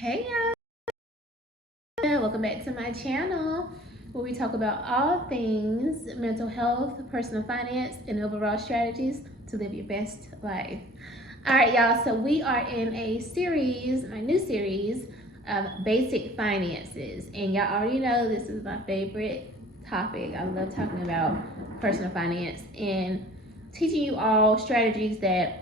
Hey y'all, welcome back to my channel where we talk about all things mental health, personal finance, and overall strategies to live your best life. All right, y'all, so we are in a series, my new series of basic finances. And y'all already know this is my favorite topic. I love talking about personal finance and teaching you all strategies that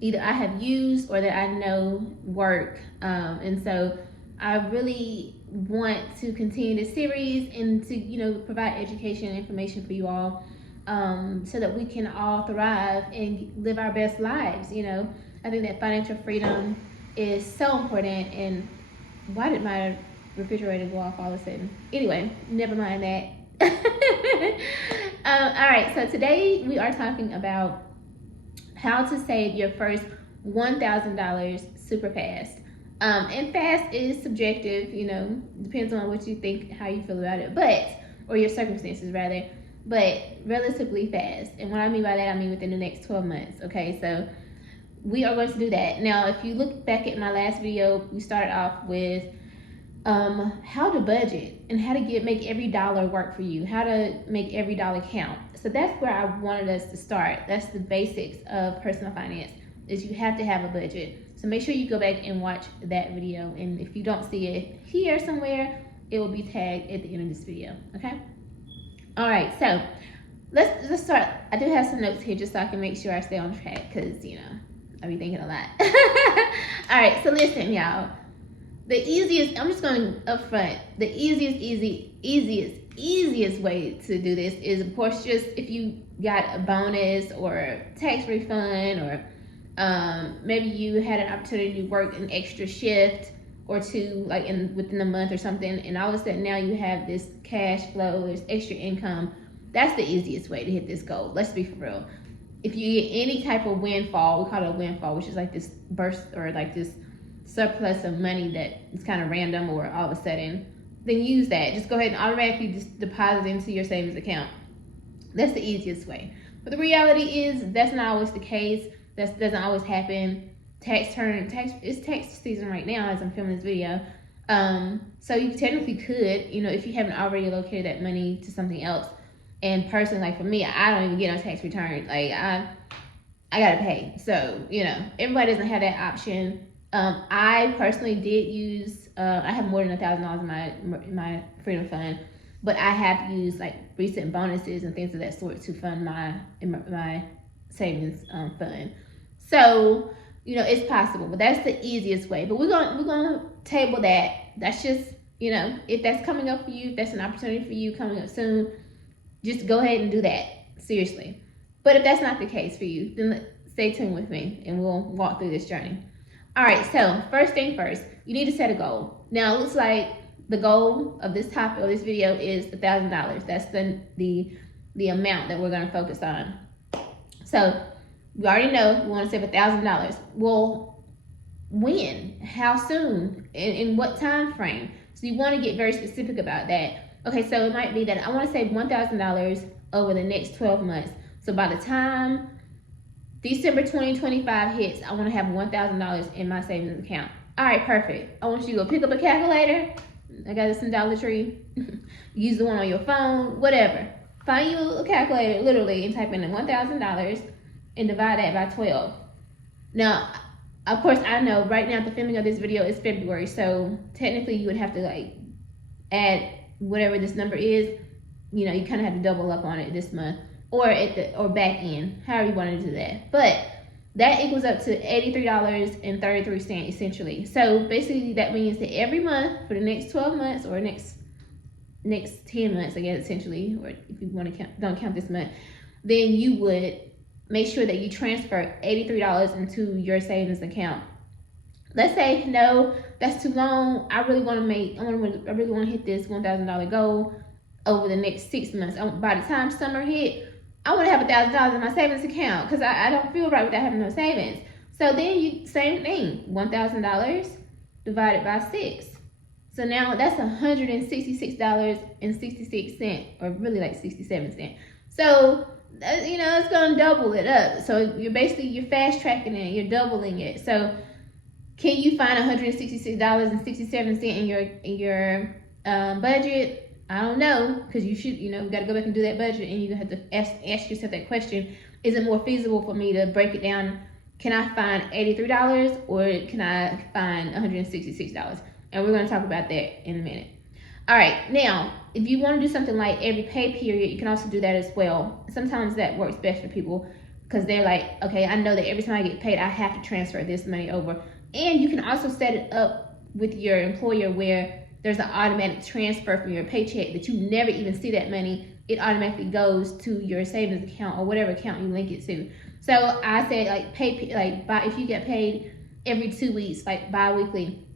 either I have used or that I know work. And so I really want to continue this series and to, provide education and information for you all, so that we can all thrive and live our best lives. I think that financial freedom is so important. And why did my refrigerator go off all of a sudden? Anyway, never mind that. All right, so today we are talking about how to save your first $1,000 super fast. And fast is subjective, depends on what you think, how you feel about it, or your circumstances rather, but relatively fast. And what I mean by that, I mean within the next 12 months. Okay, so we are going to do that. Now, if you look back at my last video, we started off with how to budget and how to make every dollar work for you, how to make every dollar count. So that's where I wanted us to start. That's the basics of personal finance, is you have to have a budget. So make sure you go back and watch that video. And if you don't see it here somewhere, it will be tagged at the end of this video, okay? All right, so let's start. I do have some notes here just so I can make sure I stay on track because, I be thinking a lot. All right, so listen, y'all. The easiest, I'm just going up front, the easiest way to do this is, of course, just if you got a bonus or a tax refund, or maybe you had an opportunity to work an extra shift or two, like within a month or something, and all of a sudden now you have this cash flow, there's extra income. That's the easiest way to hit this goal. Let's be for real. If you get any type of windfall, we call it a windfall, which is like this burst or like this surplus of money that is kind of random or all of a sudden, then use that. Just go ahead and automatically just deposit into your savings account. That's the easiest way. But the reality is that's not always the case. That doesn't always happen. It's tax season right now as I'm filming this video. So you technically could, if you haven't already allocated that money to something else. And personally, like for me, I don't even get no tax return. Like I gotta pay. So, everybody doesn't have that option. I personally did use, I have more than $1,000 in my freedom fund, but I have used like recent bonuses and things of that sort to fund my savings fund. So, it's possible, but that's the easiest way. But we're gonna table that. That's just, if that's coming up for you, if that's an opportunity for you coming up soon, just go ahead and do that. Seriously. But if that's not the case for you, then stay tuned with me and we'll walk through this journey. All right, so first thing first, you need to set a goal. Now, it looks like the goal of this topic of this video is $1,000. That's the amount that we're going to focus on. So we already know we want to save $1,000. Well, when? How soon? In what time frame? So you want to get very specific about that. Okay, so it might be that I want to save $1,000 over the next 12 months. So by the time December 2025 hits, I want to have $1,000 in my savings account. All right, perfect. I want you to go pick up a calculator. I got this in Dollar Tree. Use the one on your phone, whatever. Find you a calculator, literally, and type in the $1,000 and divide that by 12. Now, of course, I know right now the filming of this video is February, so technically you would have to add whatever this number is. You kind of have to double up on it this month. Or back in, however you want to do that. But that equals up to $83.33 essentially. So basically that means that every month for the next 12 months or next 10 months, I guess, essentially, or if you want to don't count this month, then you would make sure that you transfer $83 into your savings account. Let's say, no, that's too long. I really want to hit this $1,000 goal over the next 6 months. By the time summer hit, I want to have $1,000 in my savings account because I don't feel right without having no savings. So then same thing, $1,000 divided by 6. So now that's $166.66, or really like 67 cents. So, it's going to double it up. So you're fast tracking it, you're doubling it. So Can you find $166.67 in your budget? I don't know, because you should, you got to go back and do that budget, and you have to ask yourself that question. Is it more feasible for me to break it down? Can I find $83 or can I find $166? And we're going to talk about that in a minute. All right, now, if you want to do something like every pay period, you can also do that as well. Sometimes that works best for people because they're like, okay, I know that every time I get paid, I have to transfer this money over. And you can also set it up with your employer where there's an automatic transfer from your paycheck that you never even see that money. It automatically goes to your savings account or whatever account you link it to. So I said if you get paid every 2 weeks, like bi-weekly,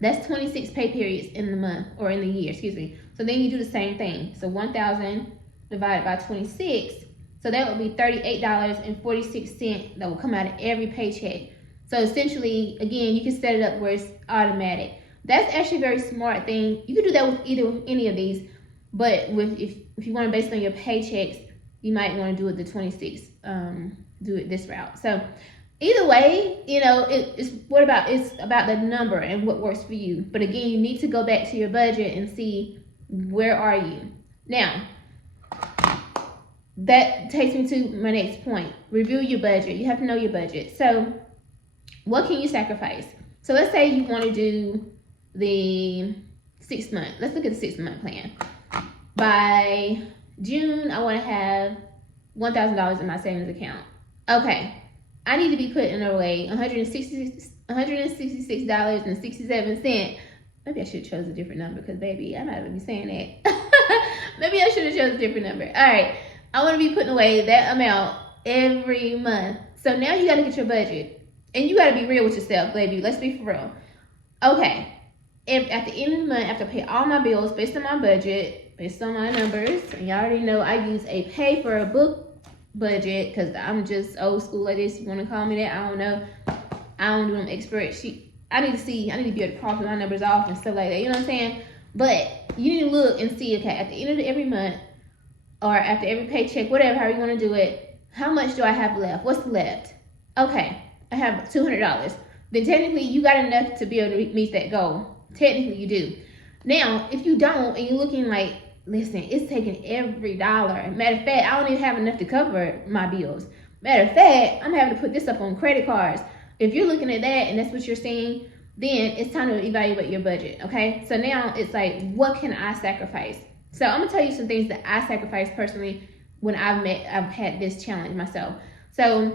that's 26 pay periods in the month or in the year, excuse me. So then you do the same thing. So 1,000 divided by 26. So that would be $38.46 that will come out of every paycheck. So essentially, again, you can set it up where it's automatic. That's actually a very smart thing. You can do that with any of these, but if you want to base it on your paychecks, you might want to do it the 26. Do it this route. So either way, it's about the number and what works for you. But again, you need to go back to your budget and see where are you now. That takes me to my next point. Review your budget. You have to know your budget. So what can you sacrifice? So let's say you want to do the 6 month. Let's look at the 6 month plan. By June, I want to have $1,000 in my savings account. Okay, I need to be putting away $166.67. Maybe I should have chose a different number because, baby, I'm not going to be saying that. Maybe I should have chose a different number. All right, I want to be putting away that amount every month. So now you got to get your budget. And you got to be real with yourself, baby. Let's be for real. Okay, at the end of the month, after I pay all my bills based on my budget, based on my numbers, and y'all already know I use a paper book budget because I'm just old school like this. You want to call me that? I don't know. I don't do them expert sheet. I need to be able to profit my numbers off and stuff like that. You know what I'm saying? But you need to look and see, okay, at the end of every month or after every paycheck, whatever, however you want to do it, how much do I have left? What's left? Okay, I have $200. Then technically you got enough to be able to meet that goal. Technically you do. Now, if you don't and you're looking like, listen, it's taking every dollar. Matter of fact, I don't even have enough to cover my bills. Matter of fact, I'm having to put this up on credit cards. If you're looking at that and that's what you're seeing, then it's time to evaluate your budget, okay? So now it's like, what can I sacrifice? So I'm gonna tell you some things that I sacrifice personally when I've had this challenge myself. So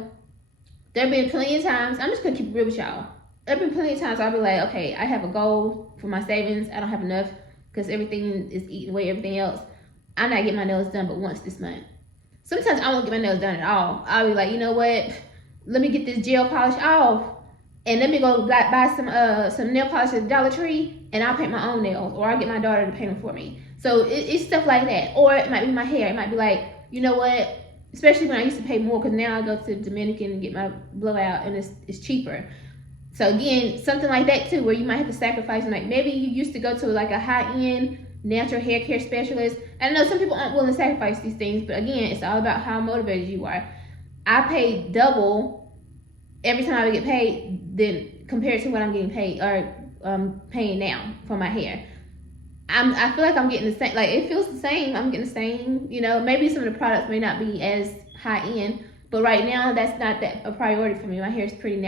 there have been plenty of times, I'm just gonna keep it real with y'all. There have been plenty of times I'll be like, okay, I have a goal for my savings. I don't have enough because everything is eating away everything else. I'm not getting my nails done but once this month. Sometimes I won't get my nails done at all. I'll be like, you know what? Let me get this gel polish off and let me go buy some nail polish at the Dollar Tree and I'll paint my own nails, or I'll get my daughter to paint them for me. So it's stuff like that. Or it might be my hair. It might be like, you know what? Especially when I used to pay more, because now I go to Dominican and get my blowout and it's cheaper. So again, something like that too, where you might have to sacrifice. Like maybe you used to go to like a high-end natural hair care specialist. I know some people aren't willing to sacrifice these things, but again, it's all about how motivated you are. I pay double every time I get paid than compared to what I'm getting paid or paying now for my hair. I feel like I'm getting the same, like it feels the same. I'm getting the same, maybe some of the products may not be as high end, but right now that's not that a priority for me. My hair is pretty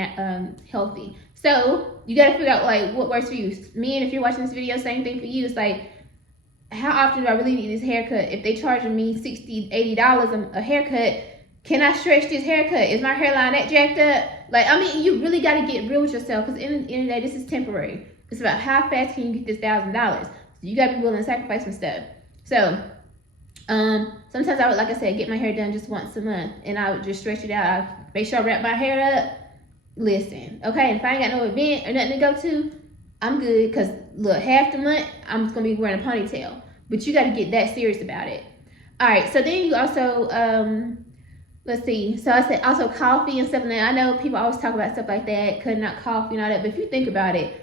healthy. So you got to figure out like what works for you. Me, and if you're watching this video, same thing for you. It's like, how often do I really need this haircut? If they charging me $60, $80 a haircut, can I stretch this haircut? Is my hairline that jacked up? Like, I mean, you really got to get real with yourself, because in the end of the day, this is temporary. It's about how fast can you get this $1,000. So you got to be willing to sacrifice some stuff. So sometimes I would, like I said, get my hair done just once a month, and I would just stretch it out. I make sure I wrap my hair up. Listen, okay, and if I ain't got no event or nothing to go to, I'm good, because look, half the month I'm just gonna be wearing a ponytail. But you got to get that serious about it. All right, so then you also let's see. So I said also coffee and stuff like that. I know people always talk about stuff like that, cutting out coffee and all that, but if you think about it,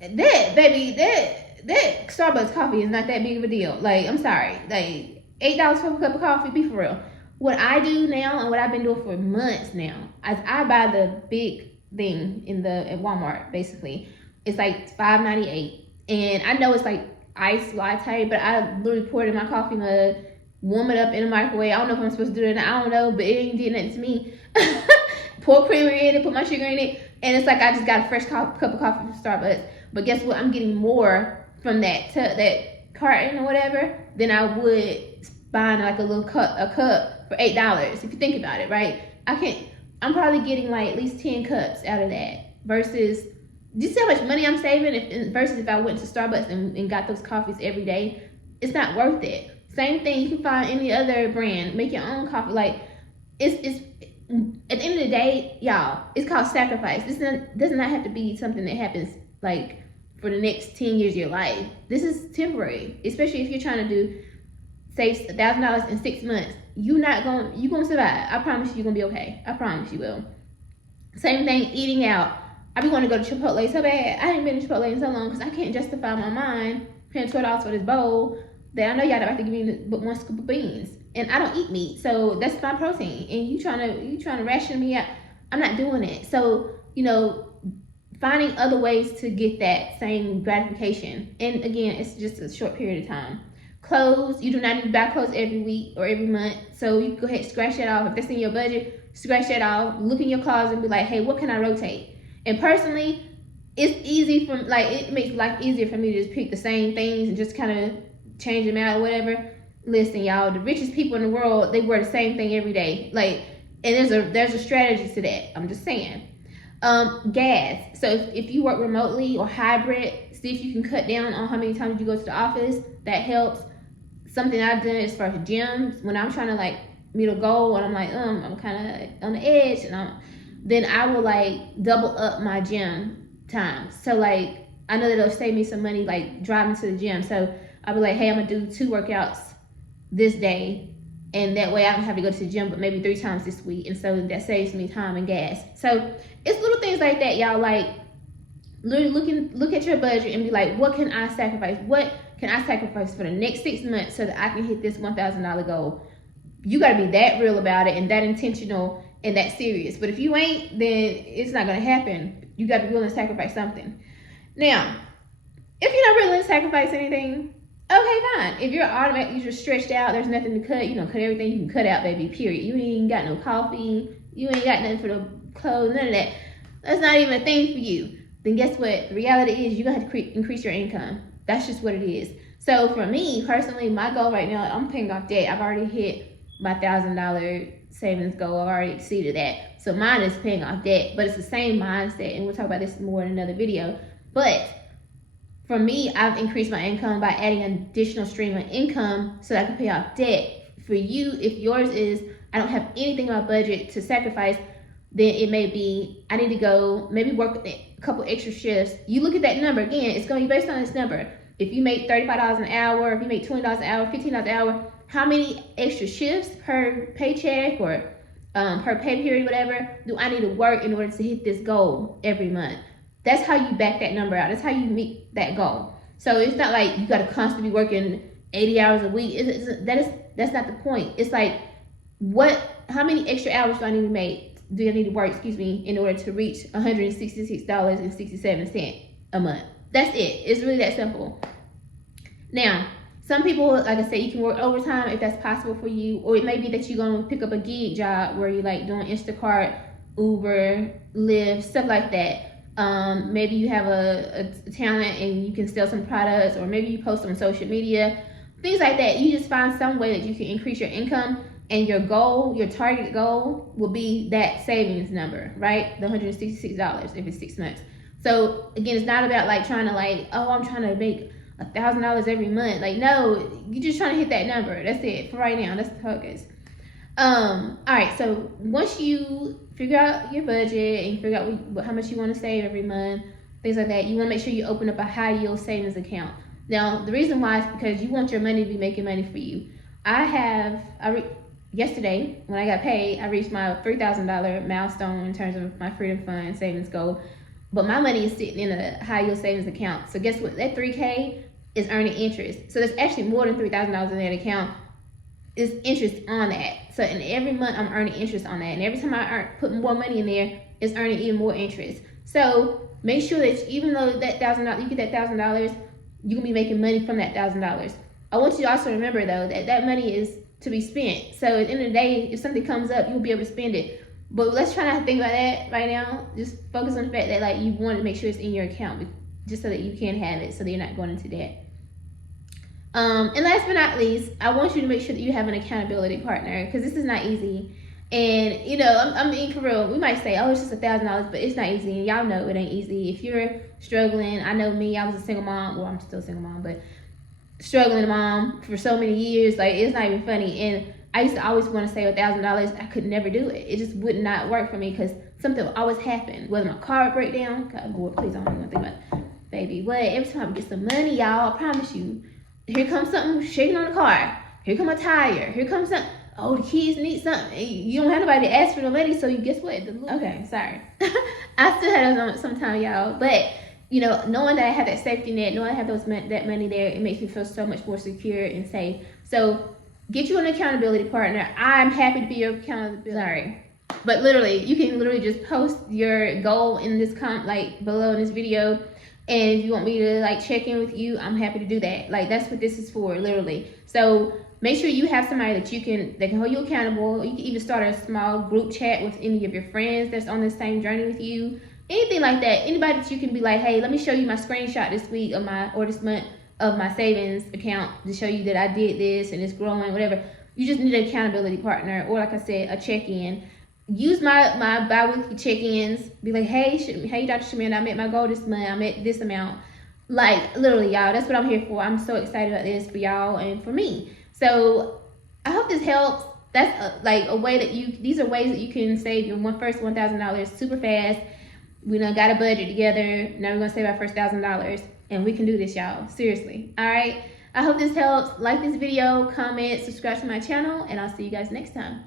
that Starbucks coffee is not that big of a deal. Like, I'm sorry, like $8 for a cup of coffee, be for real. What I do now, and what I've been doing for months now, is I buy the big thing at Walmart. Basically, it's like $5.98, and I know it's like ice latte, but I literally pour it in my coffee mug, warm it up in the microwave. I don't know if I'm supposed to do that. I don't know, but it ain't did nothing to me. Pour creamer in it, put my sugar in it, and it's like I just got a fresh cup of coffee from Starbucks. But guess what? I'm getting more from that carton or whatever than I would buying like a cup for $8. If you think about it, right? I'm probably getting like at least 10 cups out of that versus. Do you see how much money I'm saving versus if I went to Starbucks and got those coffees every day? It's not worth it. Same thing, you can find any other brand, make your own coffee. Like it's at the end of the day, y'all, it's called sacrifice. This does not have to be something that happens like for the next 10 years of your life. This is temporary, especially if you're trying to save $1,000 in 6 months. You're gonna survive. I promise you're gonna be okay. I promise you will. Same thing, eating out. I be wanting to go to Chipotle so bad. I ain't been to Chipotle in so long because I can't justify my mind paying $12 for this bowl that I know y'all about to give me but one scoop of beans. And I don't eat meat, so that's my protein. And you trying to ration me out. I'm not doing it. So, finding other ways to get that same gratification. And again, it's just a short period of time. Clothes, you do not need to buy clothes every week or every month. So you can go ahead and scratch that off. If that's in your budget, scratch that off. Look in your closet and be like, hey, what can I rotate? And personally, it's easy it makes life easier for me to just pick the same things and just kind of change them out or whatever. Listen, y'all, the richest people in the world, they wear the same thing every day. And there's a strategy to that. I'm just saying. Gas. So if you work remotely or hybrid, see if you can cut down on how many times you go to the office. That helps. Something I've done as far as gyms, when I'm trying to meet a goal and I'm like, I'm kind of on the edge, and then I will double up my gym time. So I know that it'll save me some money driving to the gym. So I'll be like, hey, I'm gonna do 2 workouts this day, and that way I don't have to go to the gym but maybe 3 times this week, and so that saves me time and gas. So it's little things like that, y'all. Literally look at your budget and be like, what can I sacrifice? What can I sacrifice for the next 6 months so that I can hit this $1,000 goal? You gotta be that real about it and that intentional and that serious. But if you ain't, then it's not gonna happen. You gotta be willing to sacrifice something. Now, if you're not willing to sacrifice anything, okay, fine. If you're just stretched out, there's nothing to cut, cut everything you can cut out, baby, period. You ain't got no coffee, you ain't got nothing for the clothes, none of that. That's not even a thing for you. Then guess what? The reality is you're gonna have to increase your income. That's just what it is. So for me, personally, my goal right now, I'm paying off debt. I've already hit my $1,000 savings goal. I've already exceeded that. So mine is paying off debt, but it's the same mindset, and we'll talk about this more in another video. But for me, I've increased my income by adding an additional stream of income so that I can pay off debt. For you, if yours is, I don't have anything in my budget to sacrifice, then it may be, I need to go maybe work a couple extra shifts. You look at that number, again, it's gonna be based on this number. If you make $35 an hour, if you make $20 an hour, $15 an hour, how many extra shifts per paycheck or per pay period, whatever, do I need to work in order to hit this goal every month? That's how you back that number out. That's how you meet that goal. So it's not like you got to constantly be working 80 hours a week. That's not the point. It's how many extra hours do I need to work, in order to reach $166.67 a month? That's it. It's really that simple. Now, some people, like I said, you can work overtime if that's possible for you, or it may be that you're going to pick up a gig job where you're doing Instacart, Uber, Lyft, stuff like that. Maybe you have a talent and you can sell some products, or maybe you post on social media, things like that. You just find some way that you can increase your income, and your goal, your target goal, will be that savings number, right? The $166 if it's 6 months. So again, it's not about trying to I'm trying to make $1,000 every month. No, you're just trying to hit that number. That's it for right now. That's the focus. All right, so once you figure out your budget and you figure out how much you want to save every month, things like that, you want to make sure you open up a high yield savings account. Now, the reason why is because you want your money to be making money for you. Yesterday, when I got paid, I reached my $3,000 milestone in terms of my Freedom Fund savings goal. But my money is sitting in a high yield savings account. So guess what? That $3K is earning interest. So there's actually more than $3,000 in that account. Is interest on that. So and every month I'm earning interest on that. And every time I put more money in there, is earning even more interest. So make sure that even though that $1,000, you get that $1,000, you can be making money from that $1,000. I want you to also remember though that that money is to be spent. So at the end of the day, if something comes up, you'll be able to spend it. But let's try not to think about that right now. Just focus on the fact that like you want to make sure it's in your account, just so that you can have it, so that you're not going into debt. And last but not least, I want you to make sure that you have an accountability partner, because this is not easy. And you know, I'm being for real. We might say, oh, it's just $1,000, but it's not easy. And y'all know it ain't easy. If you're struggling, I know me. I was a single mom. Well, I'm still a single mom, but struggling mom for so many years. Like, it's not even funny. And I used to always want to save $1,000. I could never do it. It just would not work for me, because something would always happen. Whether my car would break down. God, Lord, please, I don't even think about it. Baby, what? Every time I get some money, y'all, I promise you, here comes something shaking on the car. Here come a tire. Here comes something. Oh, the kids need something. You don't have nobody to ask for the money, so you guess what? Okay, sorry. I still have those sometimes, y'all. But, you know, knowing that I have that safety net, knowing I have that money there, it makes me feel so much more secure and safe. So get you an accountability partner. I'm happy to be your accountability. Sorry. But literally, you can literally just post your goal in this like below in this video. And if you want me to like check in with you, I'm happy to do that. Like, that's what this is for, literally. So make sure you have somebody that can hold you accountable. You can even start a small group chat with any of your friends that's on the same journey with you. Anything like that. Anybody that you can be like, hey, let me show you my screenshot this week of this month of my savings account to show you that I did this and it's growing, whatever. You just need an accountability partner, or like I said, a check-in. Use my bi-weekly check-ins. Be like, hey, Dr. Shamanda, I met my goal this month. I met this amount. Like, literally, y'all, that's what I'm here for. I'm so excited about this for y'all and for me. So I hope this helps. That's like a way that these are ways that you can save your first $1,000 super fast. We done got a budget together. Now we're gonna save our first $1,000, and we can do this, y'all. Seriously. All right. I hope this helps. Like this video, comment, subscribe to my channel, and I'll see you guys next time.